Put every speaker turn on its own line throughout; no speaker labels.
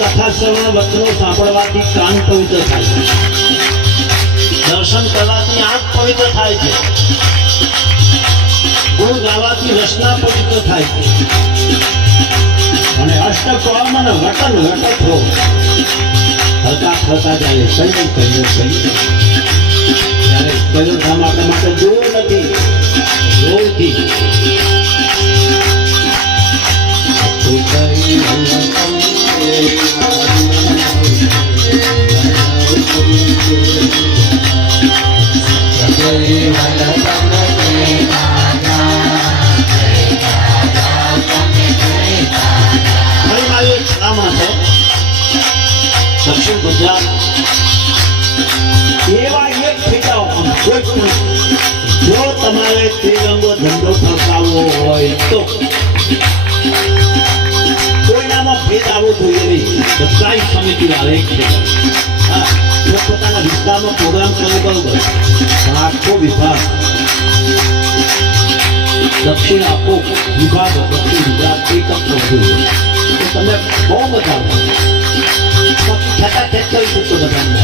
કથા શ્રવણ વચનો સાંભળવાથી કાન પવિત્ર થાય છે. દર્શન કરવાથી આંખ પવિત્ર થાય છે. ગુણ ગાવાથી રચના પવિત્ર થાય છે. અને અષ્ટકોમાં વટન વટત હો થતા થતા જાય સંયમ કયું કયું ત્યારે કયો ધામ આપણા માટે દૂર એવા એક પણ જો તમારે ત્રિરંગો ધંધો ફરકાવવો હોય તો કોઈનામાં ભેદ આવવો જોઈએ નહીં. બધા સમિતિ એક પોતાના વિસ્તારનો પ્રોગ્રામ શરૂ કરવો હોય આખો વિભાગ. દક્ષિણ આપો, વિભાગ, દક્ષિણ ગુજરાત, એક જ થવું જોઈએ તો તમને બહુ આવે બાકી ખેતા ખેત કરી શકતો બધાને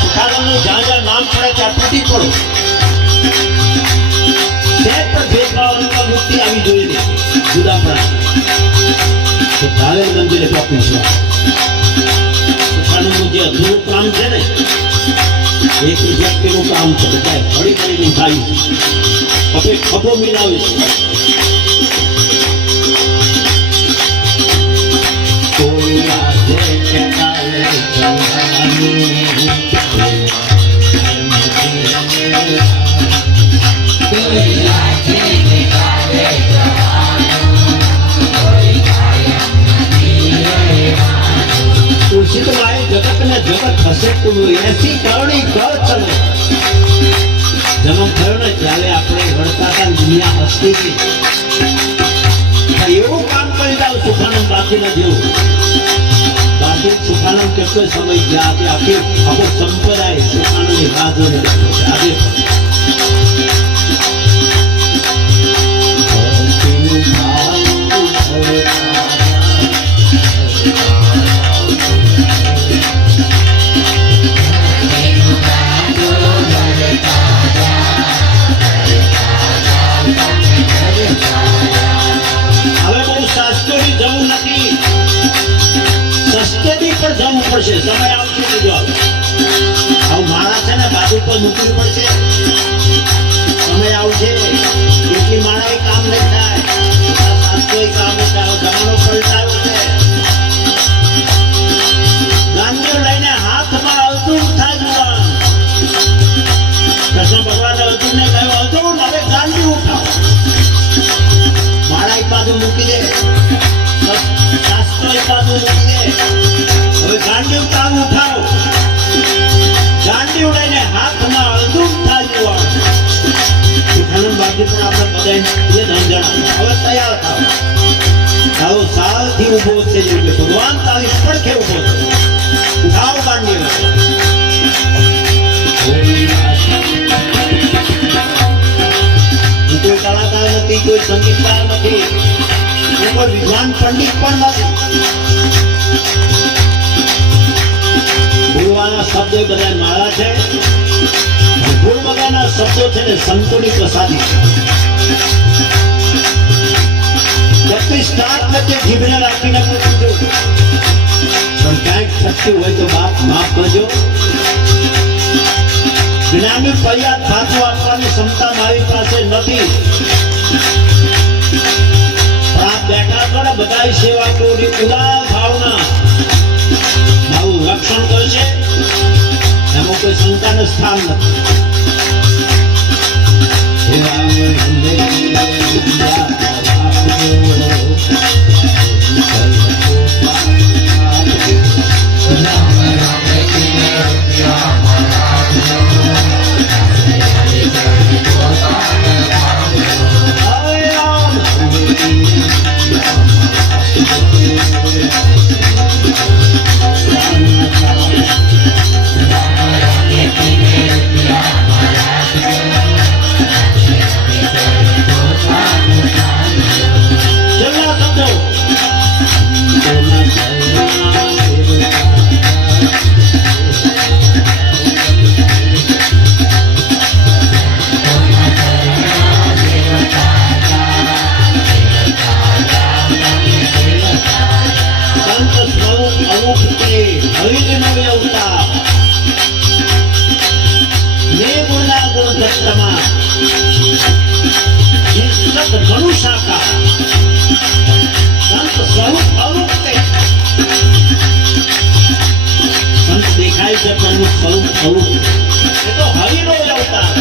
સુખાનંદનું જ્યાં જ્યાં નામ પડે ત્યાં તો મંદિરે મંદિરે છે સુખાનંદનું જે અધૂરું કામ છે ને એક વ્યક્તિનું કામ છે. બધા ફળી ફરીને થાય. હવે ખભો મિલાવીશું કોઈ એસી કરણી કર ચલો જન્મ થયો ને જ્યારે આપણે વળતા દુનિયા હસતી એવું કામ કરી જાવ સુખાનંદ બાકીના જેવું. બાકી કેટલો સમય ગયા કે આખી આખો સંપ્રદાય સુખાનંદની રાહ છે. આજે પડશે. સમય આવશે તો જો આવું? માળા છે ને બાજુ પર મૂકવું પડશે. સમય આવશે આપણે એ તૈયાર થાવ તારો સાલથી ઊભો છે ભગવાન તારી પડખે ઊભો છે. સાવ ગાંડી કોઈ કલાકાર નથી, કોઈ સંગીતકાર નથી. કોઈ વિદ્વાન પંડિત પણ નથી. ભૂલવાના શબ્દો બધા મારા છે. ભૂલ વગરના શબ્દો છે ને સંતોની પ્રસાદી છે. પૂછજો પણ ક્યાંક શક્તિ હોય તો બાપ માફ કરજો. જ્ઞાની ફરિયાદ સાચું આપવાની ક્ષમતા મારી પાસે નથી. આપ બેઠા કરો ને સેવા કરી ઉદાર ભાવના. મારું રક્ષણ કરશે. એમાં કોઈ શંકાનું સ્થાન નથી. થાય છે તનું સ્વરૂપ સ્વરૂપ એ તો હરિનો જ અવતાર.